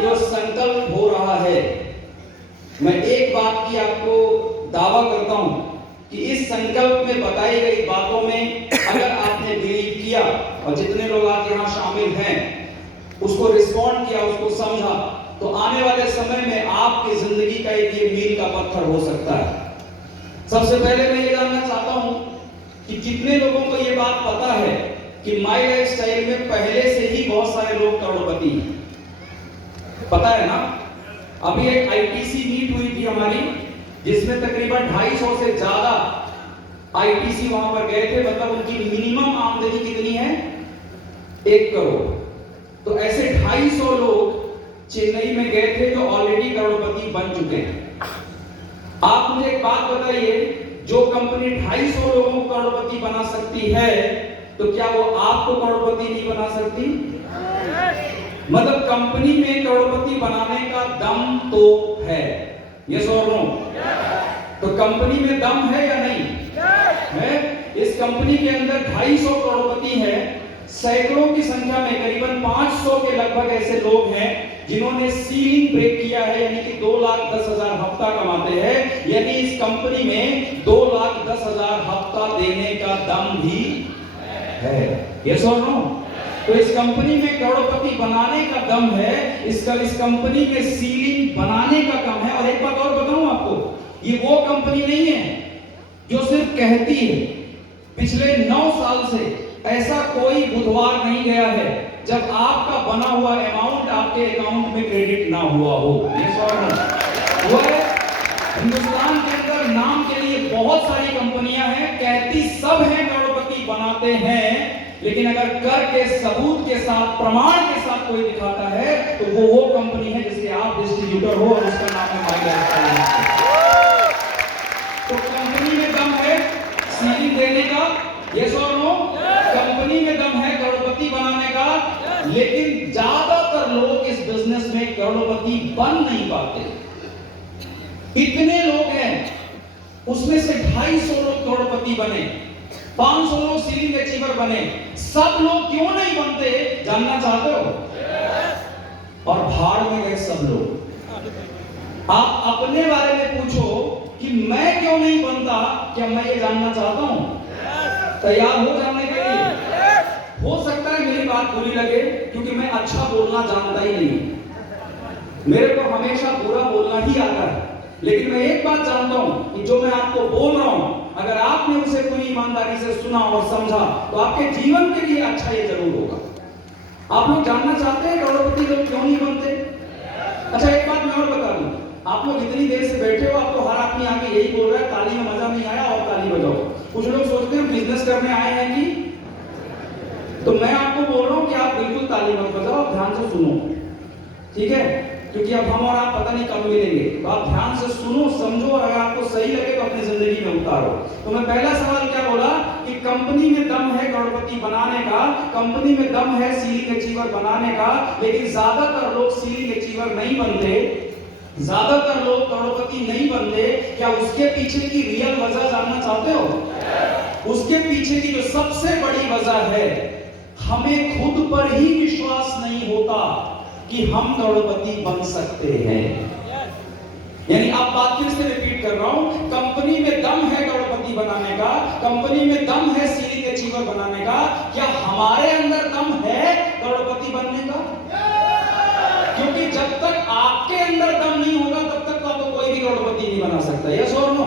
ये जो संकल्प हो रहा है, मैं एक बात की आपको दावा करता हूं कि इस संकल्प में बताई गई बातों में अगर आपने बिलीव किया और जितने लोग आज यहाँ शामिल हैं उसको रिस्पॉन्ड किया, उसको समझा, तो आने वाले समय में आपकी जिंदगी का एक ये मील का पत्थर हो सकता है। सबसे पहले मैं ये जानना चाहता हूं कि कितने लोगों को ये बात पता है कि माई लाइफ स्टाइल में पहले से ही बहुत सारे लोग करोड़पति हैं। पता है ना? अभी एक आईटीसी मीट हुई थी हमारी, जिसमें तकरीबन 250 से ज्यादा आईटीसी वहां पर गए थे। मतलब उनकी मिनिमम आमदनी कितनी है? 1 करोड़। तो ऐसे 250 लोग चेन्नई में गए थे जो ऑलरेडी करोड़पति बन चुके हैं। आप मुझे एक बात बताइए, जो कंपनी 250 लोगों को करोड़पति बना सकती है, तो क्या वो आपको करोड़पति नहीं बना सकती? मतलब कंपनी में करोड़पति बनाने का दम तो है, यस और नो? तो कंपनी में दम है या नहीं है? इस कंपनी के अंदर 250 करोड़पति है। सैकड़ों की संख्या में करीबन 500 के लगभग ऐसे लोग हैं जिन्होंने सीलिंग ब्रेक किया है, यानी कि 2,10,000 हफ्ता कमाते हैं। यानी इस कंपनी में 2,10,000 हफ्ता देने का दम भी है, यस और नो? तो इस कंपनी में करोड़पति बनाने का दम है, इस कंपनी में सीलिंग बनाने का दम है। और एक बात और बताऊं आपको, ये वो कंपनी नहीं है जो सिर्फ कहती है। पिछले 9 साल से ऐसा कोई बुधवार नहीं गया है जब आपका बना हुआ अमाउंट आपके अकाउंट में क्रेडिट ना हुआ हो। वो हिंदुस्तान के अंदर नाम के लिए बहुत सारी कंपनियां हैं, कहती सब हैं करोड़पति बनाते हैं, लेकिन अगर कर के सबूत के साथ, प्रमाण के साथ कोई दिखाता है तो वो कंपनी है जिसके आप डिस्ट्रीब्यूटर हो और उसका नाम है माई लाइफ स्टाइल। तो कंपनी में दम है सीलिंग देने का, यस और नो? कंपनी में दम है करोड़पति बनाने का, लेकिन ज्यादातर लोग इस बिजनेस में करोड़पति बन नहीं पाते। इतने लोग हैं, उसमें से 250 लोग करोड़पति बने, 500 लोग सीलिंग अचीवर बने। सब लोग क्यों नहीं बनते, जानना चाहते हो? और भाड़ में गए सब लोग। आप अपने बारे में पूछो कि मैं क्यों नहीं बनता, क्या मैं ये जानना चाहता हूं? तैयार हो जानने के लिए? हो सकता है मेरी बात बुरी लगे, क्योंकि मैं अच्छा बोलना जानता ही नहीं, मेरे को हमेशा बुरा बोलना ही आता है। लेकिन मैं एक बात जानता हूं कि जो मैं आपको बोल रहा हूं, अगर आपने उसे पूरी ईमानदारी से सुना और समझा तो आपके जीवन के लिए अच्छा ये जरूर होगा। आप लोग जानना चाहते हैं करोड़पति लोग क्यों नहीं बनते? अच्छा, एक बात मैं और बता दूं, आप लोग इतनी देर से बैठे हो, आपको हर आदमी आगे यही बोल रहा है ताली में मजा नहीं आया और ताली बजाओ। कुछ लोग सोचते हैं बिजनेस करने आए हैं कि, तो मैं आपको बोल रहा हूं कि आप बिल्कुल ताली मत बजाओ, आप ध्यान से सुनो, ठीक है? क्योंकि अब हम और आप पता नहीं कब मिलेंगे, तो आप ध्यान से सुनो, समझो, और अगर आपको सही लगे तो अपनी जिंदगी में उतारो। तो मैं पहला सवाल क्या बोला कि कंपनी में दम है करोड़पति बनाने का, कंपनी में दम है सीलिंग अचीवर बनाने का, लेकिन ज्यादातर लोग सीलिंग अचीवर नहीं बनते, ज्यादातर लोग करोड़पति नहीं बनते। क्या उसके पीछे की रियल वजह जानना चाहते हो? उसके पीछे की जो सबसे बड़ी वजह है, हमें खुद पर ही विश्वास नहीं होता कि हम करोड़पति बन सकते हैं। यानी आप बात फिर से रिपीट कर रहा हूं, कंपनी में दम है करोड़पति बनाने का, कंपनी में दम है सीलिंग अचीवर बनाने का, क्या हमारे अंदर दम है करोड़पति बनने का? क्योंकि जब तक आपके अंदर दम नहीं होगा तब तक तो आपको कोई भी करोड़पति नहीं बना सकता, यस और नो?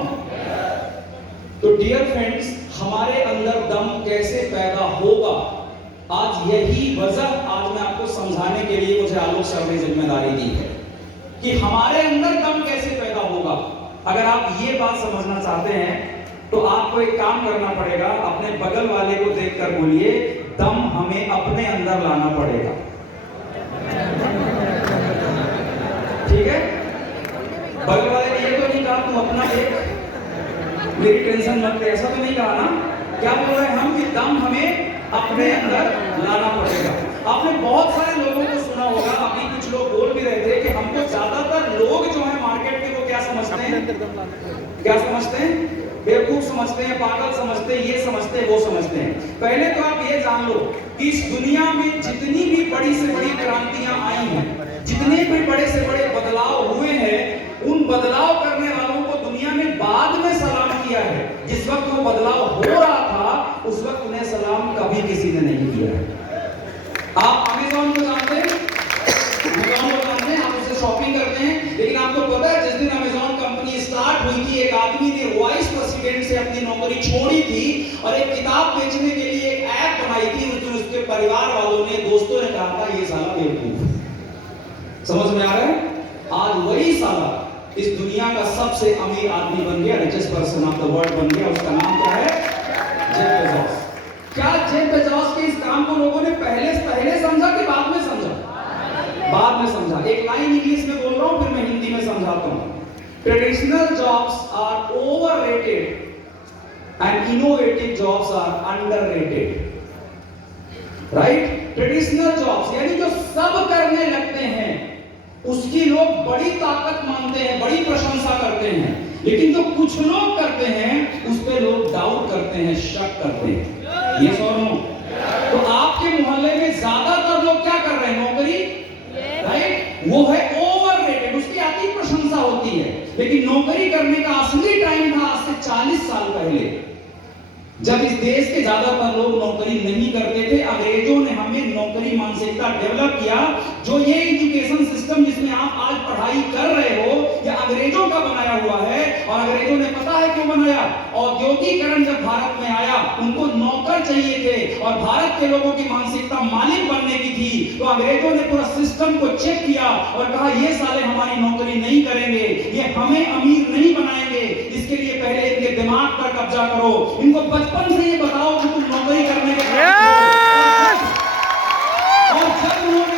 तो डियर फ्रेंड्स, हमारे अंदर दम कैसे पैदा होगा, आज यही वजह आज मैं आपको समझाने के लिए मुझे आलोक सर ने जिम्मेदारी दी है कि हमारे अंदर दम कैसे पैदा होगा। अगर आप ये बात समझना चाहते हैं तो आपको एक काम करना पड़ेगा, अपने बगल वाले को देखकर बोलिए, दम हमें अपने अंदर लाना पड़ेगा, ठीक है? बगल वाले ने ये तो नहीं कहा तू अपना देख, मेरी टेंशन मत ले, ऐसा तो नहीं कहा ना? क्या बोल रहे हैं हम कि दम हमें अपने अंदर लाना पड़ेगा। आपने बहुत सारे लोगों को सुना होगा, अभी कुछ लोग बोल भी रहे थे कि हमको ज्यादातर लोग जो है मार्केट में वो क्या समझते हैं, क्या समझते हैं? बेवकूफ समझते हैं, पागल समझते हैं, ये समझते हैं, वो समझते हैं। पहले तो आप ये जान लो कि इस दुनिया में जितनी भी बड़ी से बड़ी क्रांतियां आई हैं, जितने भी अमेज़न को जानते हैं? अमेज़न को जानते हैं, आप उससे शॉपिंग करते हैं, लेकिन आपको पता है जिस दिन अमेज़न कंपनी स्टार्ट हुई थी, एक आदमी ने वाइस प्रेसिडेंट से अपनी नौकरी छोड़ी थी और एक किताब बेचने के लिए एक ऐप बनाई थी। उस दिन उसके परिवार वालों ने, दोस्तों ने कहा था ये साला बेवकूफ। समझ में आ रहा है? आज वही साला इस दुनिया का सबसे अमीर आदमी बन गया, richest person of the world बन गया। उसका नाम क्या है? Jeff Bezos. क्या जेफ बेजोस के इस काम को लोगों ने पहले समझा कि बाद में समझा? बाद में समझा। एक लाइन इंग्लिश में बोल रहा हूं, फिर मैं हिंदी में समझाता हूं। Traditional jobs are overrated and innovative jobs are underrated. Right? Traditional jobs यानी जो सब करने लगते हैं उसकी लोग बड़ी ताकत मानते हैं, बड़ी प्रशंसा करते हैं, लेकिन जो कुछ लोग करते हैं उस पे लोग डाउट करते हैं, शक करते हैं। ये सोनो, तो आपके मोहल्ले में ज्यादातर लोग क्या कर रहे हैं? नौकरी, राइट? वो है ओवररेटेड, उसकी अति प्रशंसा होती है। लेकिन नौकरी करने का असली टाइम था आज से 40 साल पहले, जब इस देश के ज्यादातर लोग नौकरी नहीं करते थे। अंग्रेजों ने हमें नौकरी मानसिकता डेवलप किया। जो ये एजुकेशन सिस्टम जिसमें आप आज पढ़ाई कर रहे हो, ये अंग्रेजों का बनाया हुआ है। और अंग्रेजों ने पता है क्यों बनाया? औद्योगिकरण जब भारत में आया, उनको नौकर चाहिए थे और भारत के लोगों की मानसिकता मालिक बनने की थी। तो अंग्रेजों ने पूरा सिस्टम को चेक किया और कहा ये साले हमारी नौकरी नहीं करेंगे, ये हमें अमीर नहीं बनाएंगे, इसके लिए पहले इनके दिमाग पर कब्जा करो, इनको बचपन से ये बताओ कि तुम नौकरी करने के और जब उन्होंने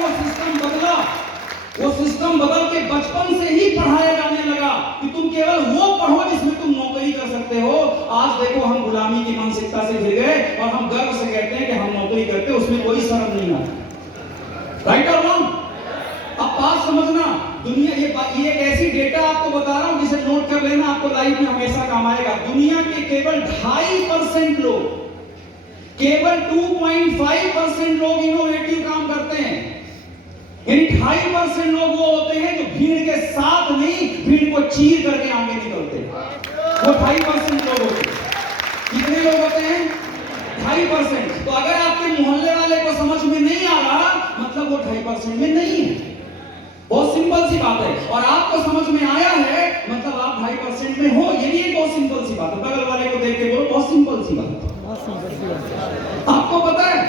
वो सिस्टम बदल के बचपन से ही पढ़ाया जाने लगा कि तुम केवल वो पढ़ो जिसमें तुम नौकरी कर सकते हो। आज देखो हम गुलामी की मानसिकता से गिर गए और हम गर्व से कहते हैं कि हम नौकरी करते हैं, उसमें कोई शर्म नहीं आता। राइट और रॉन्ग? अब बात समझना, दुनिया ये एक ऐसी डेटा आपको बता रहा हूं जिसे नोट कर लेना, आपको लाइफ में हमेशा काम आएगा। दुनिया के केवल 2.5% लोग, केवल 2.5% लोग इनोवेटिव काम करते हैं। यानी 2.5% लोग वो होते हैं जो भीड़ के साथ नहीं, भीड़ को चीर करके आगे निकलते हैं। वो 2.5% लोग होते हैं। कितने लोग होते हैं? 2.5%। तो अगर आपके मोहल्ले वाले को समझ में नहीं आ रहा, मतलब वो 2.5% में नहीं है। बहुत सिंपल सी बात है। और आपको समझ में आया है, मतलब आप 2.5% में हो। ये भी एक बहुत सिंपल सी बात है। बगल वाले को देख के बोलो, बहुत सिंपल सी बात है। आपको पता है,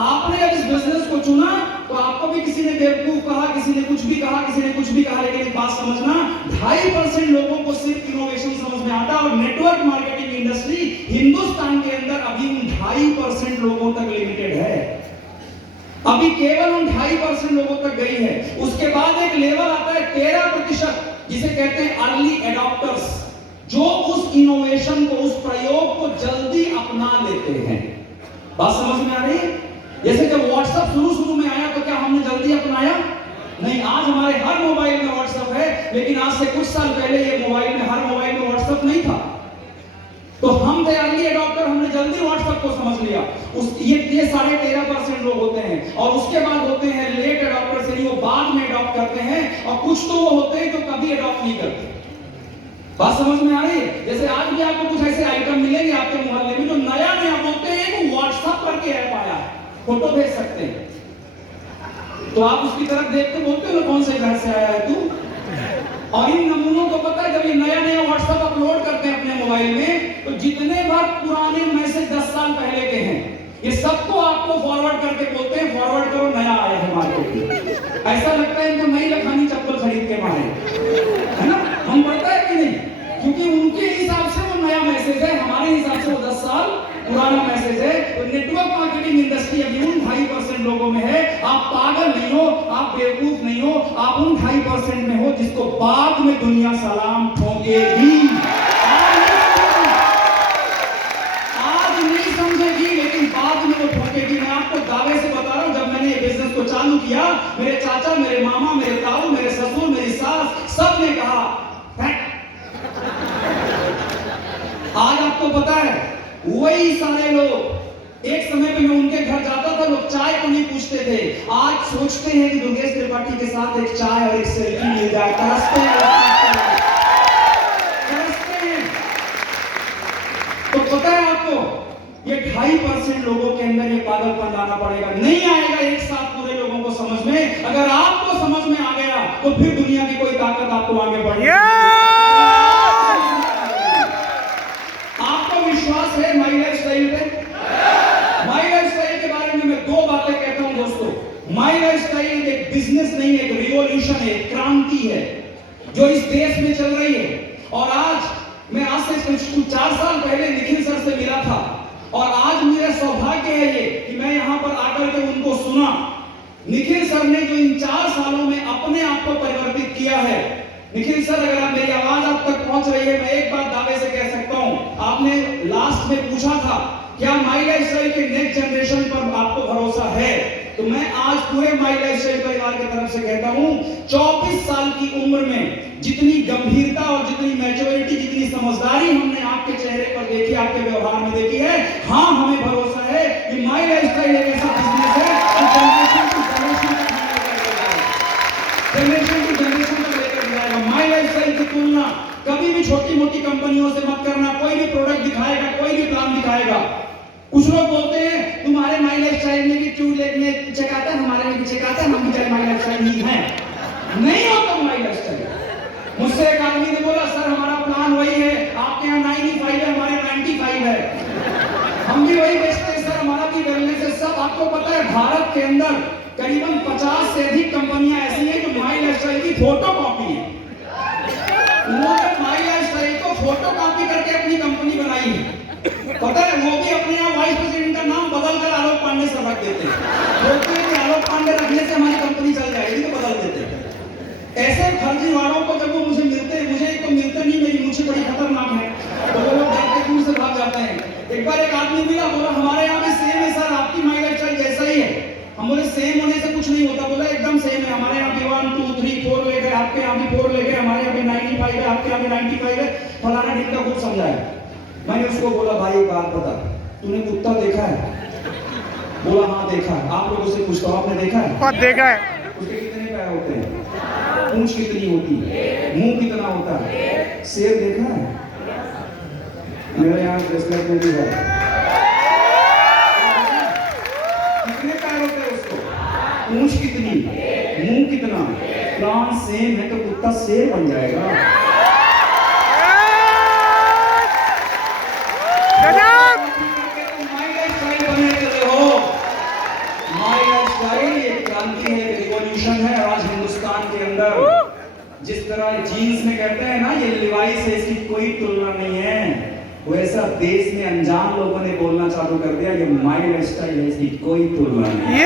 आपने जब इस बिजनेस को चुना तो आपको भी किसी ने बेवकूफ कहा, किसी ने कुछ भी कहा, किसी ने कुछ भी कहा, लेकिन एक बात समझना, 2.5% लोगों को सिर्फ इनोवेशन समझ में आता। और नेटवर्क मार्केटिंग इंडस्ट्री हिंदुस्तान के अंदर अभी उन 2.5% लोगों तक लिमिटेड है। अभी केवल उन 2.5% लोगों तक गई है। उसके बाद एक लेवल आता है 13%, जिसे कहते हैं अर्ली एडॉप्टर्स, जो उस इनोवेशन को, उस प्रयोग को जल्दी अपना लेते हैं। बात समझ में आ रही है? जैसे जब व्हाट्सएप शुरू में आया तो क्या हमने जल्दी अपनाया? नहीं। आज हमारे हर मोबाइल में व्हाट्सएप है, लेकिन आज से कुछ साल पहले ये मोबाइल में, हर मोबाइल में व्हाट्सएप नहीं था। तो हम थे अर्ली एडॉप्टर, हमने जल्दी व्हाट्सएप को समझ लिया। ये 13.5% लोग होते हैं। और उसके बाद होते हैं लेट एडॉप्टर्स, यानी वो बाद में एडॉप्ट करते हैं। और कुछ तो वो होते हैं जो कभी एडॉप्ट नहीं करते। बात समझ में आ रही है? जैसे आज भी आपको कुछ ऐसे आइटम मिलेंगे आपके मोहल्ले में जो नया बोलते हैं, व्हाट्सएप करके ऐप आया है, फोटो भेज सकते हैं। तो आप उसकी तरफ देख के बोलते हो कौन से घर से आया है तू? और इन नमूनों को पता है, जब ये नया व्हाट्सएप अपलोड करते हैं अपने मोबाइल में, तो जितने बार पुराने मैसेज 10 साल पहले के हैं, ये सबको आपको फॉरवर्ड करके बोलते हैं फॉरवर्ड करो, नया आया है मार्केट में। ऐसा लगता है इनको नई लखानी चप्पल खरीद के मारे, है ना? हम पढ़ता है कि नहीं? क्योंकि उनके हिसाब से वो नया मैसेज है, हमारे हिसाब से वो 10 साल पुराना मैसेज है। तो नेटवर्क मार्केटिंग इंडस्ट्री अभी उन 2.5% लोगों में है। आप पागल नहीं हो, आप बेवकूफ नहीं हो, आप उन 2.5% में हो जिसको बाद में दुनिया सलाम ठोकेगी। आज नहीं समझेगी, लेकिन बाद में वो ठोकेगी। मैं आपको दावे से बता रहा हूं, जब मैंने ये बिजनेस को चालू किया, मेरे चाचा, मेरे मामा, मेरे ताऊ, मेरे ससुर, मेरी सास, सब ने कहा। आज आपको पता है, वही सारे लोग, एक समय पे मैं उनके घर जाता था, लोग चाय को नहीं पूछते थे। आज सोचते हैं कि दुर्गेश त्रिपाठी के साथ एक चाय और एक सेल्फी मिल जाए। तरसते हैं। तो पता है आपको, ये 2.5% लोगों के अंदर ये पागलपन लाना पड़ेगा। नहीं आएगा एक साथ पूरे लोगों तो फिर दुनिया की कोई ताकत आपको आगे बढ़ने आपको विश्वास है माई लाइफ स्टाइल पे? माई लाइफ स्टाइल के बारे में मैं दो बातें कहता हूं दोस्तों। माई लाइफ स्टाइल एक बिजनेस नहीं है, एक रिवॉल्यूशन है, एक क्रांति है जो इस देश में चल रही है। और आज मैं आज से कुछ 4 साल पहले निखिल सर से मिला था और आज मेरा सौभाग्य है ये कि मैं यहां पर आकर के उनको सुना। निखिल सर ने जो इन 4 सालों में अपने आप को परिवर्तित किया है। निखिल सर, अगर आप मेरी आवाज आप तक पहुंच रही है, मैं एक बात दावे से कह सकता हूं, आपने लास्ट में पूछा था क्या माई लाइफ स्टाइल के नेक्स्ट जनरेशन पर आपको भरोसा है, तो मैं आज पूरे माई लाइफ स्टाइल परिवार की तरफ से कहता हूं 24 साल की उम्र में जितनी गंभीरता और जितनी मैच्योरिटी, जितनी समझदारी हमने आपके चेहरे पर देखी, आपके व्यवहार में देखी है, हाँ हमें भरोसा है कि माई लाइफ स्टाइल एक ऐसा बिजनेस है जो जनरेशन टू जनरेशन तक लेकर जाएगा। माई लाइफ स्टाइल की तुलना कभी भी छोटी मोटी कंपनियों से मत करना। कोई भी प्रोडक्ट दिखाएगा, कोई भी प्लान दिखाएगा, कुछ लोग बोलते हैं तुम्हारे माई लाइफ स्टाइल में भी ट्रू लेग में चेक आता है, हमारे में भी चेक आता है, हम भी माई लाइफ स्टाइल ही हैं। नहीं होता माई लाइफ स्टाइल। मुझसे एक आदमी ने बोला सर हमारा प्लान वही है, आपके यहाँ 95 है, हमारे 95 है, हम भी वही बेचते हैं सर, हमारा भी वेलनेस है। सब आपको पता है भारत के अंदर करीबन 50 से अधिक कंपनियां ऐसी हैं जो माई लाइफ स्टाइल की फोटो कॉपी है। उन्होंने माई लाइफ स्टाइल को फोटो कॉपी करके अपनी कंपनी बनाई है। पता है वो भी अपने यहाँ वाइस प्रेसिडेंट का नाम बदलकर आलोक पांडे सर रख देते हैं। बोलते हैं कि आलोक पांडे रखने से हमारी कंपनी चल जाएगी, तो बदल देते हैं। ऐसे फर्जीवाड़ों को जब वो मुझे मिलते हैं, मुझे एक तो मिलते नहीं, मेरी मुझे बड़ी खतरनाक है, तो वो लोग देखते दूर से भाग जाते हैं। एक बार एक आदमी मिला, बोला हमारे यहाँ भी सेम है सर, आपकी माई लाइफ स्टाइल जैसा ही है। हम बोले सेम होने से कुछ नहीं होता। बोला एकदम सेम है, हमारे यहाँ भी 1 2 3 4 ले गए, आपके यहाँ भी 4 ले गए, हमारे यहाँ भी 95 है, आपके यहाँ भी 95 है, फलाना ढिमका खूब समझाया। मैंने उसको बोला भाई एक बात बता, तूने कुत्ता देखा है? बोला हाँ देखा है। आप लोगों से पूछता हूं आपने देखा है? बहुत देखा है। उसके कितने पैर होते हैं? पूंछ कितनी होती है? मुंह कितना होता है? शेर देखा है? मेरे यहाँ ब्रेसलेट में भी है। कितने पैर होते हैं उसको? पूंछ कितनी, मुंह कितना? प्लान सेम है तो कुत्ता शेर बन जाएगा। है आज हिंदुस्तान के अंदर, जिस तरह जीन्स में कहते हैं ना ये लिवाइस है, इसकी कोई तुलना नहीं है, वैसा देश में अनजान लोगों ने बोलना चालू कर दिया ये माई लाइफ स्टाइल है, इसकी कोई तुलना नहीं।